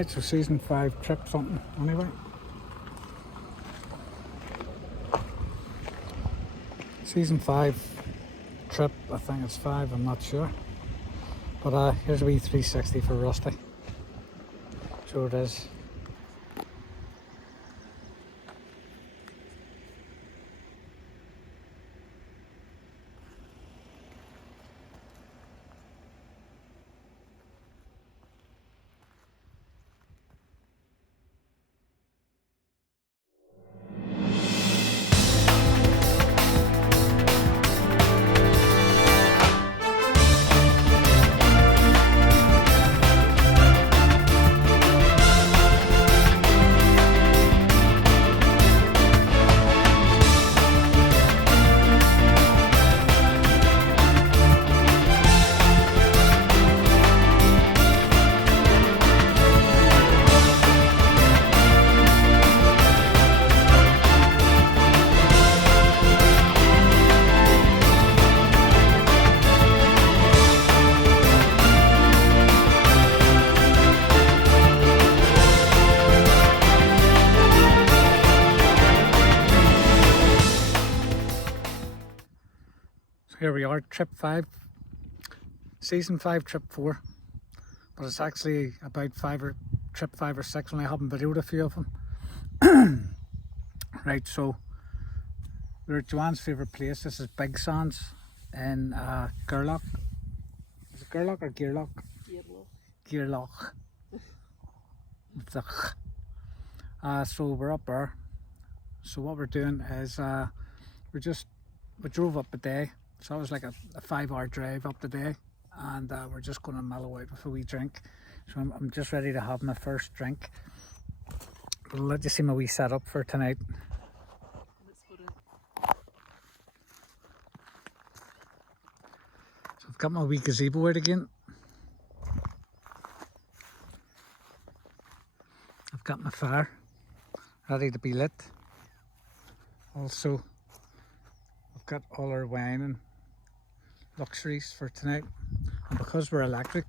Right, so season 5 trip something anyway. Season 5 trip, I think it's 5, I'm not sure. But here's a wee 360 for Rusty. So it is. Here we are, trip 5, season 5, trip 4, but it's actually about trip 5 or 6 when I haven't videoed a few of them. Right, so we're at Joanne's favourite place. This is Big Sands in Gairloch. Is it Gairloch or Gairloch? Gairloch. So we're up there. So what we're doing is we drove up a day. So it was like a 5-hour drive up the day, and we're just going to mellow out with a wee drink. So I'm just ready to have my first drink. I'll let you see my wee setup for tonight. So I've got my wee gazebo out again. I've got my fire ready to be lit. Also, I've got all our wine and luxuries for tonight, and because we're electric,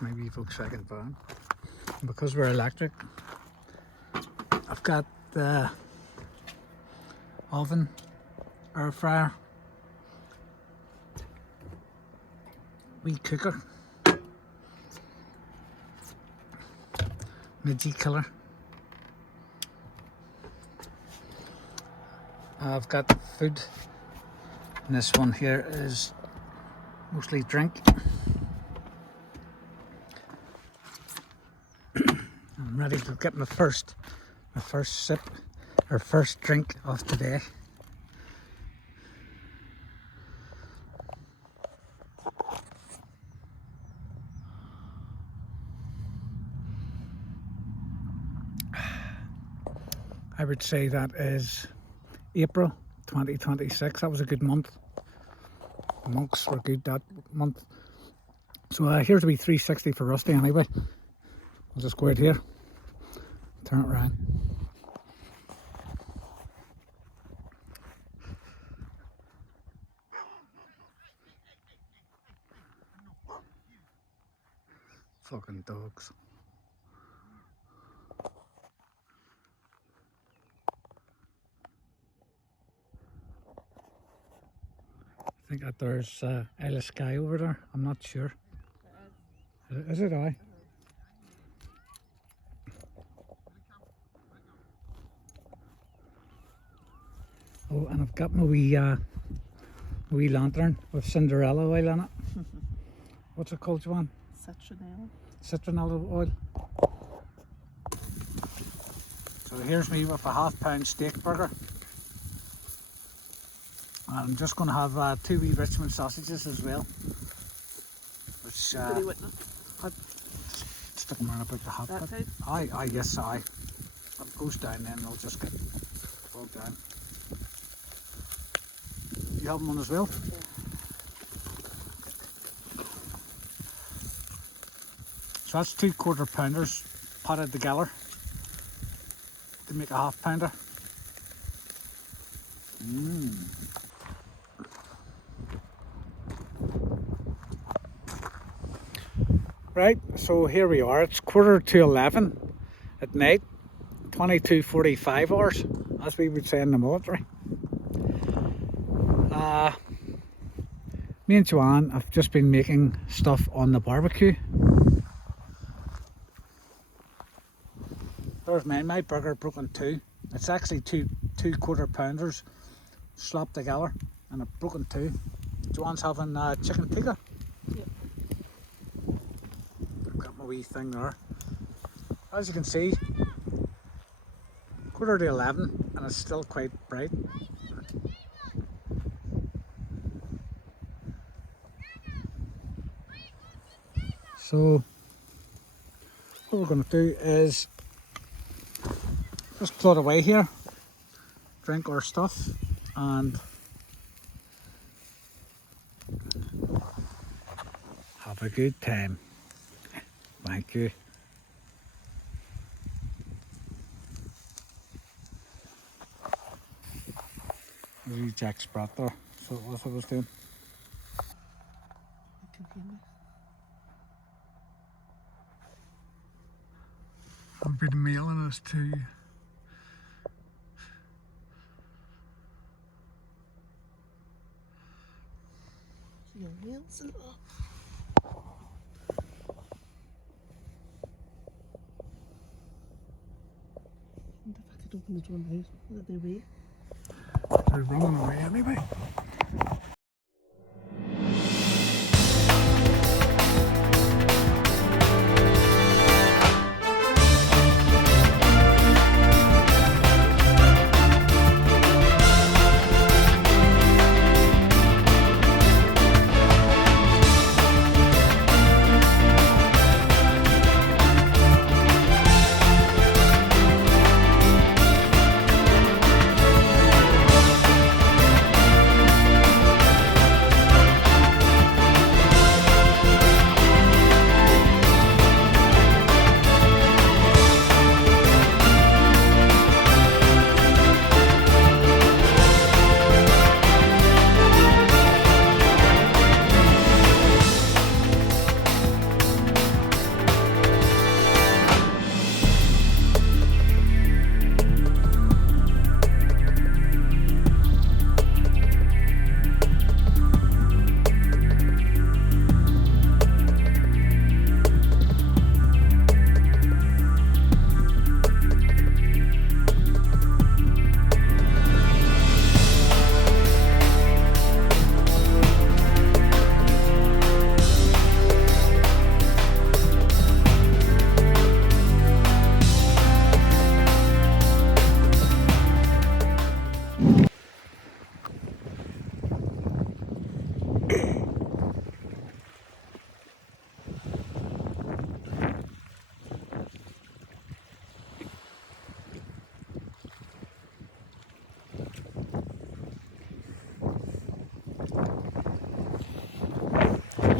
maybe Volkswagen van, and because we're electric, I've got the oven, air fryer, wee cooker, midgie killer. I've got food, and this one here is mostly drink. I'm ready to get my first sip or first drink of today. I would say that is April 2026. That was a good month. The monks were good that month. So here's a wee 360 for Rusty anyway. I'll just go out here, turn it around. Fucking dogs. I think that there's Isle of Skye over there. I'm not sure. Is it I? Oh, and I've got my wee lantern with Cinderella oil in it. What's it called, Joanne? Citronella. Citronella oil. So here's me with a £1/2 steak burger. I'm just going to have 2 wee Richmond sausages as well. Which stick them around about the hot bit. Aye, yes, aye. It goes down then, I'll just get bogged down. You have one as well? Yeah. So that's 2 quarter-pounders potted together to make a £1/2. Right, so here we are. It's 11:15 at night, 22:45 hours, as we would say in the military. Me and Joanne have just been making stuff on the barbecue. There's mine. My burger broke in two. It's actually two quarter pounders slapped together, and it broke in two. Joanne's having chicken tikka. Yep. I've got my wee thing there. As you can see, 11:15, and it's still quite bright. So what we're going to do is just plod away here, drink our stuff, and have a good time. Thank you. There's Jack Sprat there, so that's what I was doing. I'll be mailing us to Your wheels and all. And if I could open the door now, let they wait. They're running away anyway.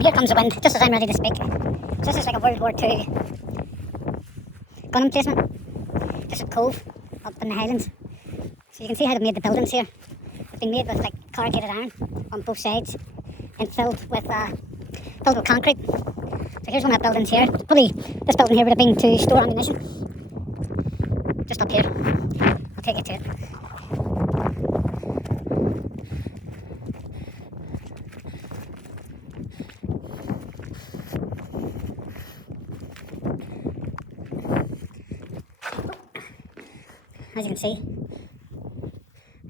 Here comes the wind, just as I'm ready to speak. So this is like a World War II gun emplacement. Just a cove up in the Highlands. So you can see how they've made the buildings here. They've been made with like corrugated iron on both sides and filled with concrete. So here's one of the buildings here. Probably this building here would have been to store ammunition. Just up here. I'll take you to it. As you can see,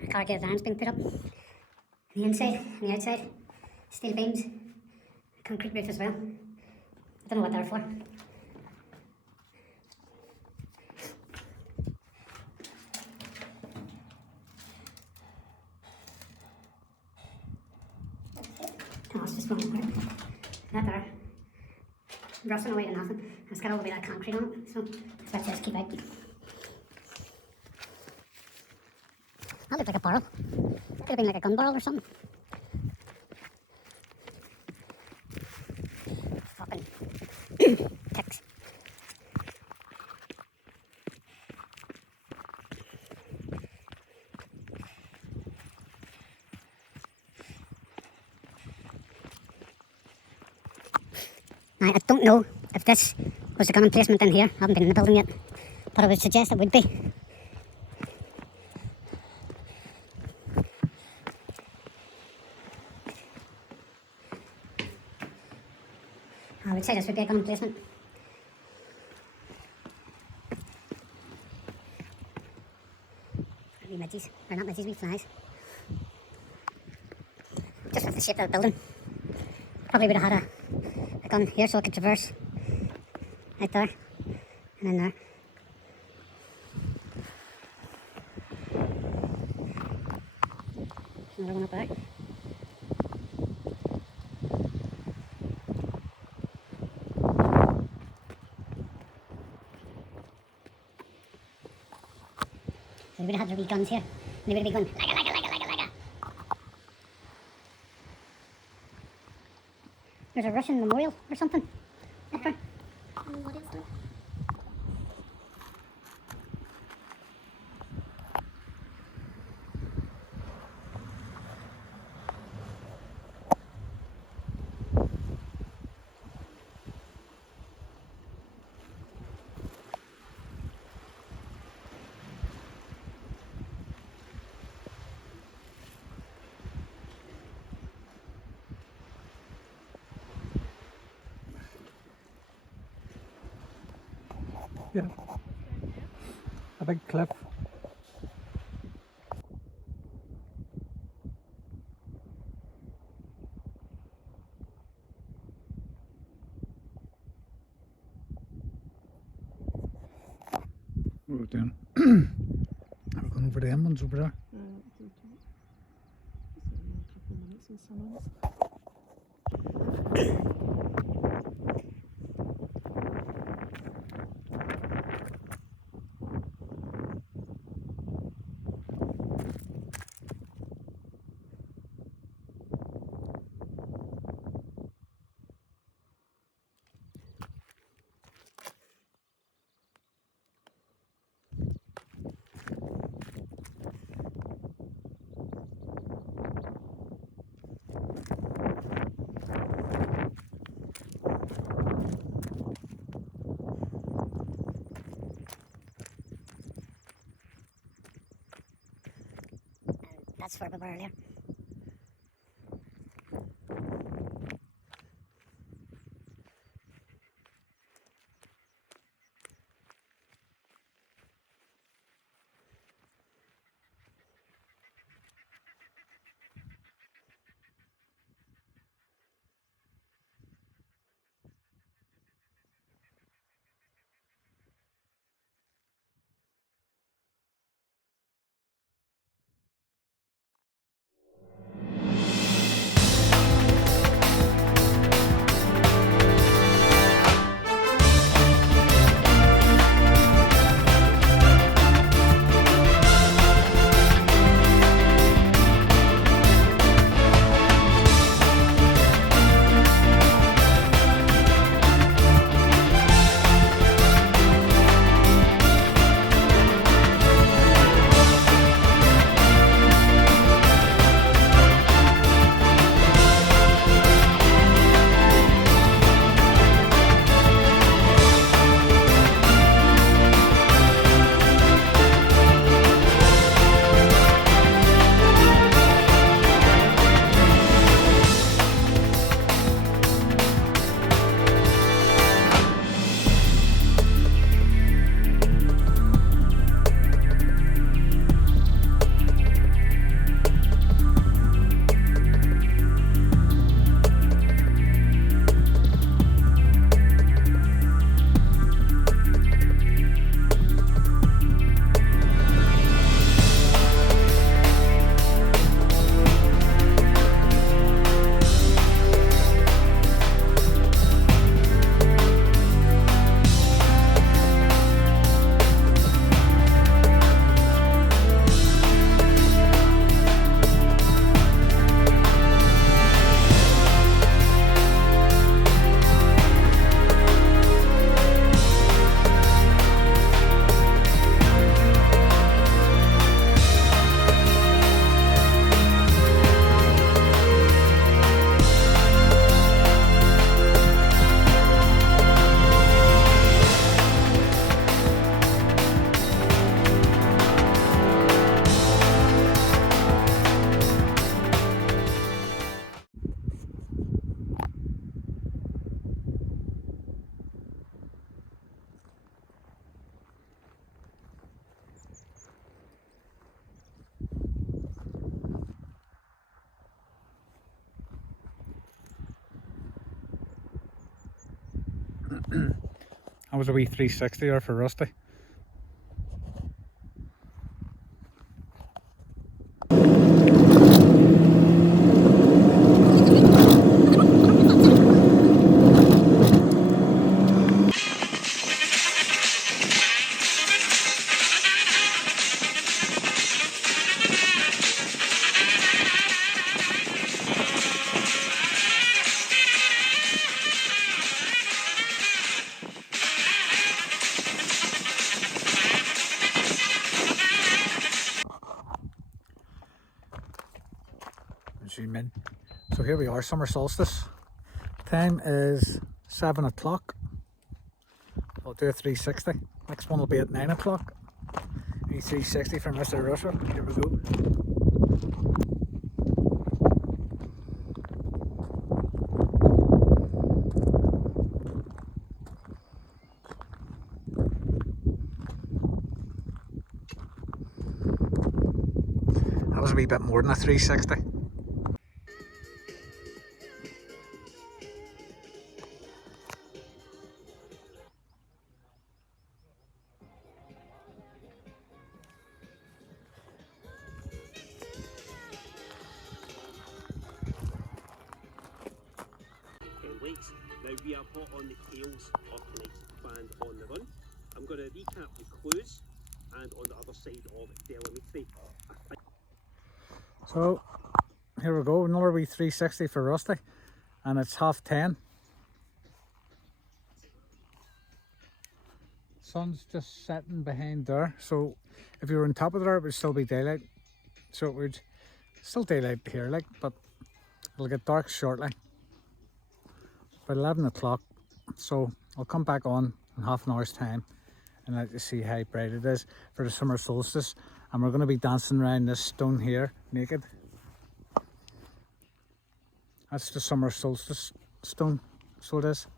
corrugated iron's been put up on the inside and the outside, steel beams, concrete roof as well. I don't know what they're for. Oh, it's just one apart. That there, rusting away to nothing. It's got all the way that concrete on it, so that's why it says keep out. That looked like a barrel. Could have been like a gun barrel or something. Fucking ticks. Now, I don't know if this was the gun emplacement in here. I haven't been in the building yet, but I would suggest it would be. I would say this would be a gun emplacement. Wee midges, or not midges, wee flies. Just with the shape of the building. Probably would have had a gun here so I could traverse out there and in there. Another one up there. So they would have had their wee guns here. And they would be going, like. There's a Russian memorial or something up there. What is that? Yeah. A big cliff. What are we doing? Are we going over the them ones over there? I think so. Just a couple of minutes in someone's. That's where we were earlier. That was a wee 360 there for Rusty. Zoom in. So here we are, summer solstice. Time is 7 o'clock. I'll do a 360. Next one will be at 9 o'clock. A 360 from Mr. Russell. Here we go. That was a wee bit more than a 360. Lakes. Now we are hot on the tails of tonight's band on the run. I'm going to recap the clues and on the other side of Gairloch. So here we go, another wee 360 for Rusty, and it's 10:30. Sun's just setting behind there, so if you were on top of there it would still be daylight, so it would still daylight here like, but it'll get dark shortly. About 11 o'clock, so I'll come back on in half an hour's time and let you see how bright it is for the summer solstice. And we're going to be dancing around this stone here naked. That's the summer solstice stone, so it is.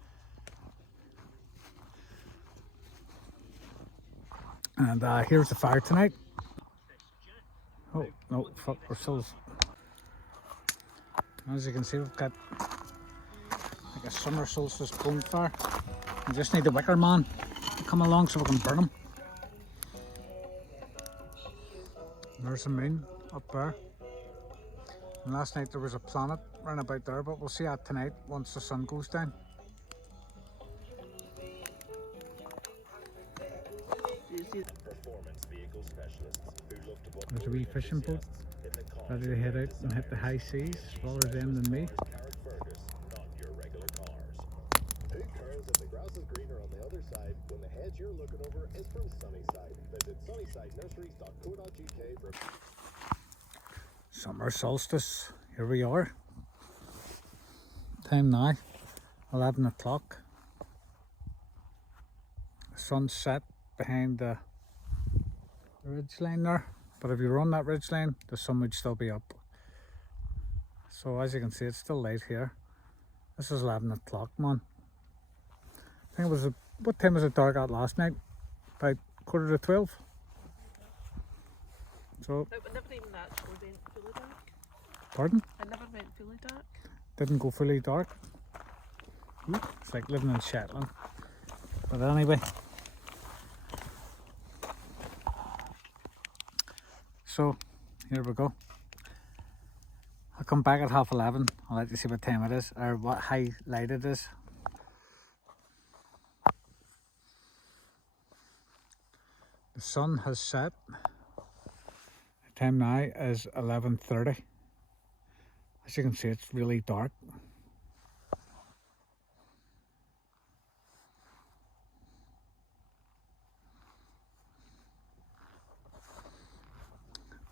And here's the fire tonight. Oh no, fuck, we're still. As you can see, we've got like a summer solstice bonfire. We just need the wicker man to come along so we can burn him. There's the moon up there. And last night there was a planet round about there, but we'll see that tonight once the sun goes down. There's a wee fishing boat ready to head out and hit the high seas. Smaller them than me. Summer solstice, here we are. Time now, 11 o'clock. The sun's set behind the ridge line there, but if you run that ridge line, the sun would still be up. So as you can see, it's still light here. This is 11 o'clock, man. I think it was, what time was it dark at last night? About 11:45. So, I never even actually went fully dark. pardon? I never went fully dark. Didn't go fully dark. Ooh, it's like living in Shetland. But anyway. So, here we go. I'll come back at 11:30. I'll let you see what time it is, or what high light it is. The sun has set. The time now is 11:30. As you can see, it's really dark.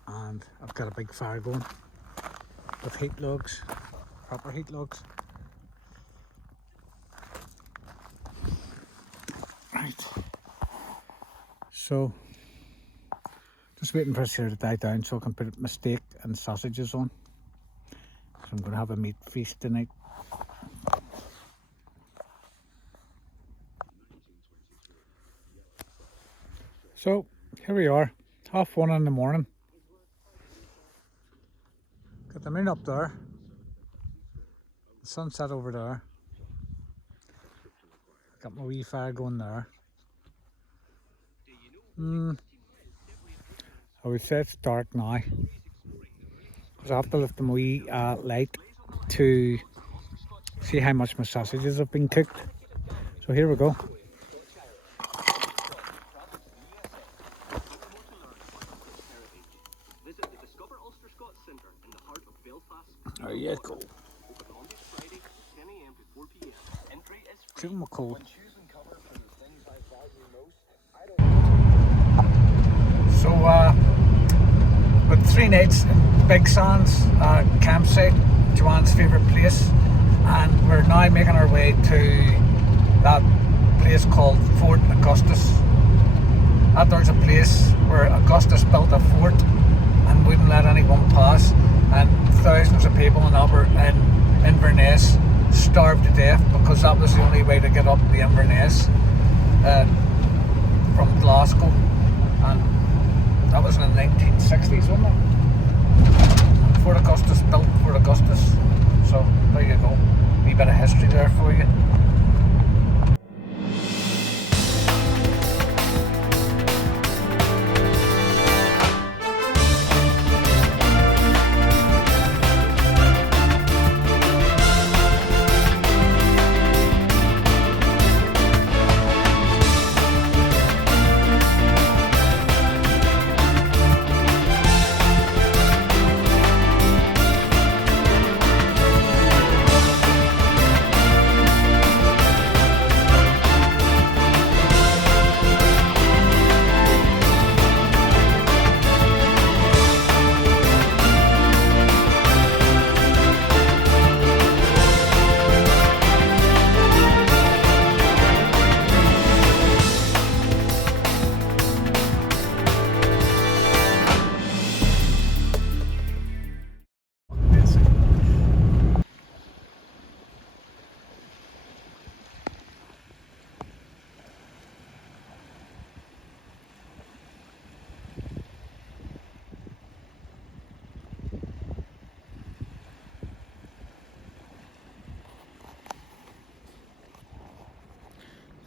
And I've got a big fire going with heat logs, proper heat logs. Right. So, just waiting for this here to die down so I can put my steak and sausages on. So I'm going to have a meat feast tonight. So, here we are, 1:30 in the morning. Got the moon up there, the sunset over there. Got my wee fire going there. I would say it's dark now, because I have to lift my wee light to see how much my sausages have been cooked. So here we go. There you go. Give him a call. So, with 3 nights in Big Sands campsite, Joanne's favourite place, and we're now making our way to that place called Fort Augustus. That there's a place where Augustus built a fort and wouldn't let anyone pass, and thousands of people in Inverness starved to death because that was the only way to get up the Inverness from Glasgow, and that was in the 1960s, wasn't it? Fort Augustus built Fort Augustus, so there you go, a wee bit of history there for you.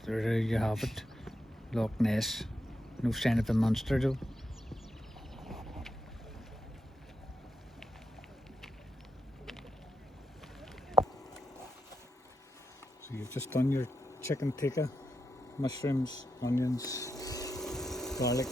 There you have it, Loch Ness. No sign of a monster though. So you've just done your chicken tikka, mushrooms, onions, garlic.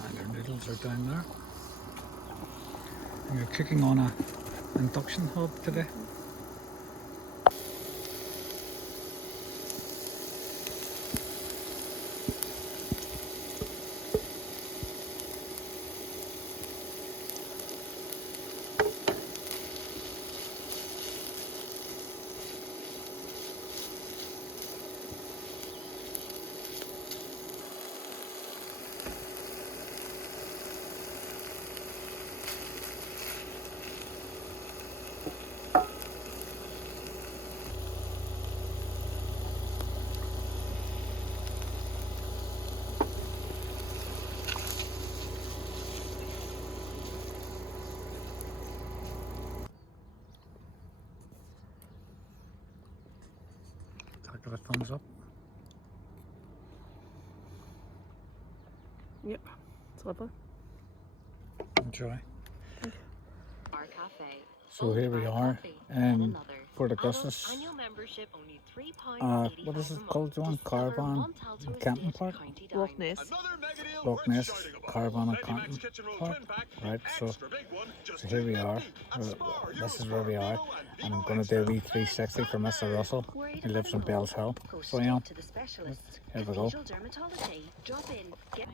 And your noodles are down there. And you're cooking on an induction hob today. Give a thumbs up. Yep, it's lovely. Enjoy. Our cafe. So here we are in Fort Augustus. Annual membership only What is it called, John? Caravan and Camping Park? Loch Ness. Loch Ness Caravan and Camping Park. Right, so here we are. This is where we are. And I'm going to do a wee 360 for Mr. Russell. He lives in Bells Hill. So I am. Here we go. Drop in. Get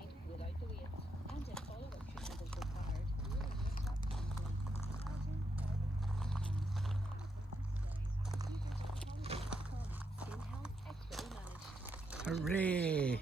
Hooray!